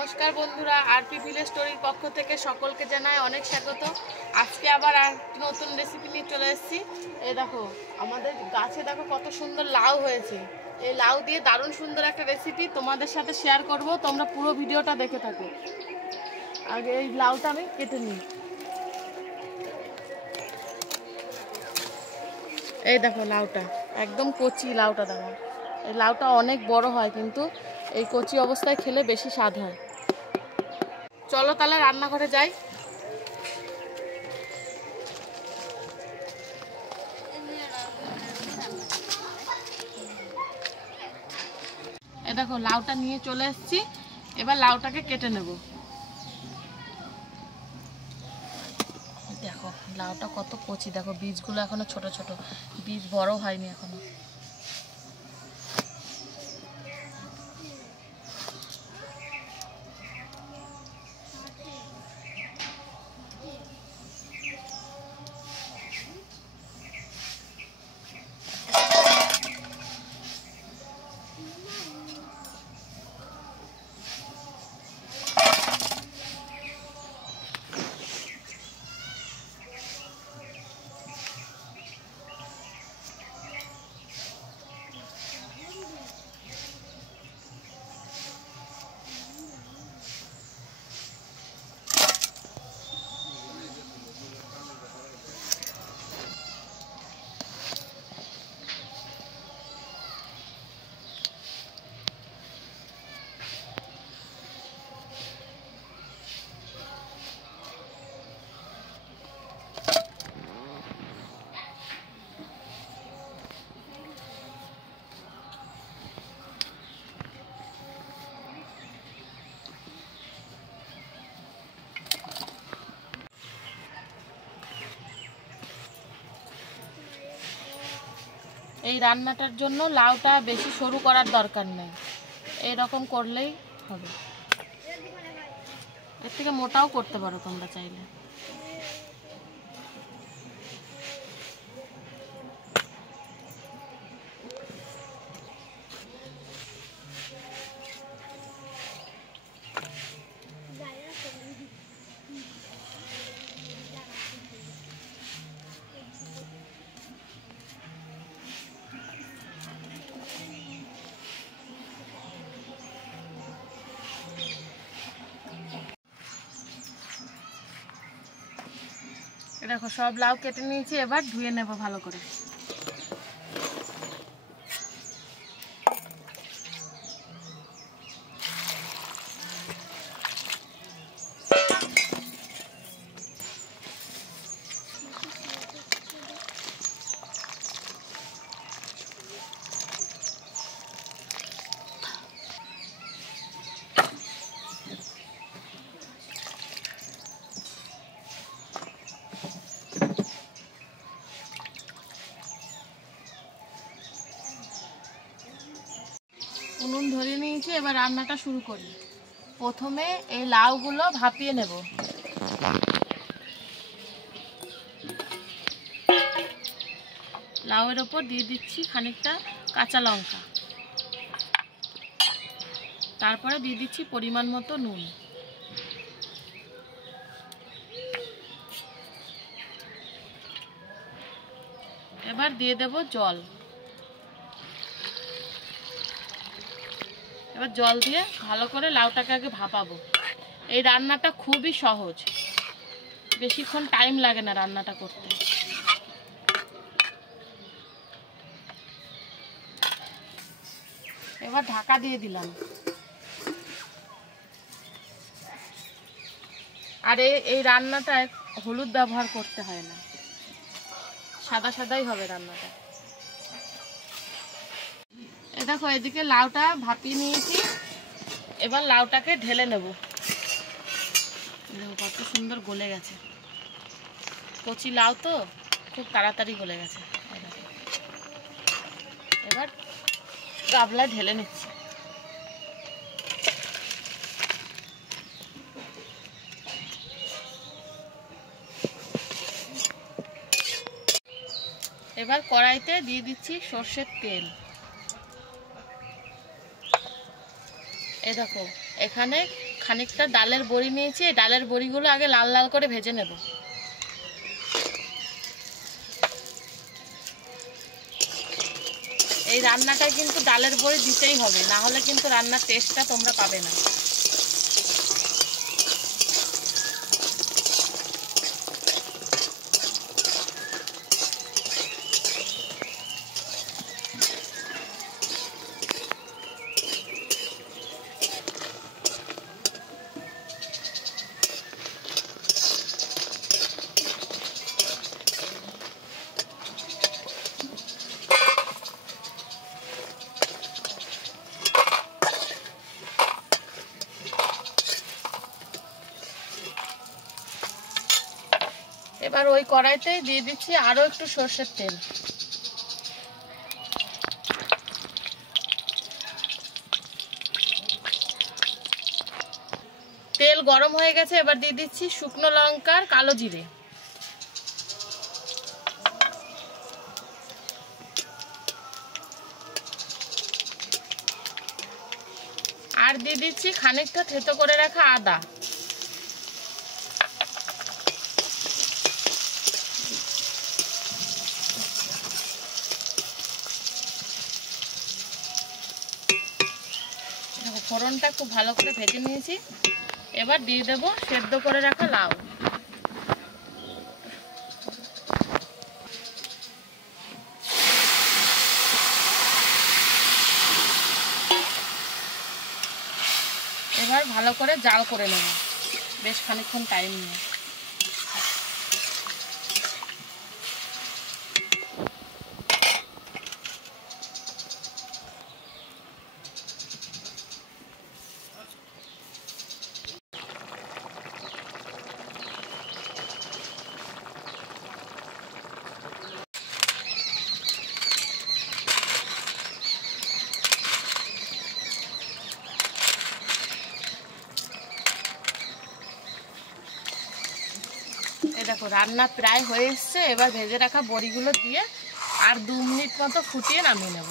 নমস্কার বন্ধুরা, RP village স্টোরির পক্ষ থেকে সকলকে জানাই অনেক স্বাগত। আজকে আবার নতুন রেসিপি নিয়ে চলে এসেছি। এই দেখো আমাদের গাছে দেখো কত সুন্দর লাউ হয়েছে। এই লাউ দিয়ে দারুণ সুন্দর একটা রেসিপি তোমাদের সাথে শেয়ার করব, তোমরা পুরো ভিডিওটা দেখে থাকো। আগে এই লাউটা আমি কেটে নিই। এই দেখো লাউটা একদম কচি লাউটা দেখো। এই লাউটা অনেক বড় হয়, কিন্তু এই কচি অবস্থায় খেলে বেশি স্বাদ হয়। চলো তাহলে রান্নাঘরে যাই। এ দেখো লাউটা নিয়ে চলে এসেছি, এবার লাউটাকে কেটে নেব। দেখো লাউটা কত কচি, দেখো বীজগুলো এখনো ছোট ছোট, বীজ বড় হয়নি এখনো। এই রান্নাটার জন্য লাউটা বেশি সরু করার দরকার নেই, এইরকম করলেই হবে। এর থেকে মোটাও করতে পারো তোমরা চাইলে। দেখো সব লাউ কেটে নিয়েছি, এবার ধুয়ে নেব ভালো করে। উনুন ধরিয়ে নিয়েছি, এবার রান্নাটা শুরু করি। প্রথমে এই লাউগুলো ভাপিয়ে নেব। লাউয়ের ওপর দিয়ে দিচ্ছি খানিকটা কাঁচা লঙ্কা, তারপরে দিয়ে দিচ্ছি পরিমাণ মতো নুন। এবার দিয়ে দেব জল। এবার জল দিয়ে ভালো করে লাউটাকে আগে ভাপাবো। এই রান্নাটা খুবই সহজ, বেশিক্ষণ টাইম লাগে না রান্নাটা করতে। এবার ঢাকা দিয়ে দিলাম। আর এই রান্নাটায় হলুদ ব্যবহার করতে হয় না, সাদা সাদাই হবে রান্নাটা। এ দেখো এদিকে লাউটা ভাপিয়ে নিয়েছি, এবার লাউটাকে ঢেলে নেব। কত সুন্দর গলে গেছে, কচি লাউ তো খুব তাড়াতাড়ি গলে গেছে। এবার গাবলায় ঢেলে নিচ্ছি। এবার কড়াইতে দিয়ে দিচ্ছি সর্ষের তেল। এই দেখো এখানে খানিকটা ডালের বড়ি নিয়েছি, এই ডালের বড়িগুলো আগে লাল লাল করে ভেজে নেব। এই রান্নাটায় কিন্তু ডালের বড়ি দিতেই হবে, না হলে কিন্তু রান্নার টেস্টটা তোমরা পাবে না। এবার ওই কড়াইতেই দিয়ে দিচ্ছি আরো একটু সরষের তেল। তেল গরম হয়ে গেছে, এবার দিয়ে দিচ্ছি শুকনো লঙ্কার কালো জিরে, আর দিয়ে দিচ্ছি খানিকটা থেতো করে রাখা আদা। ফোড়নটা খুব ভালো করে ভেজে নিয়েছি, এবার দিয়ে দেবো সেদ্ধ করে রাখা লাউ। এবার ভালো করে জাল করে নেব বেশ খানিকক্ষণ টাইম নিয়ে। এই দেখো রান্না প্রায় হয়ে এসছে, এবার ভেজে রাখা বড়িগুলো দিয়ে আর 2 মিনিট মতো ফুটিয়ে নামিয়ে নেব।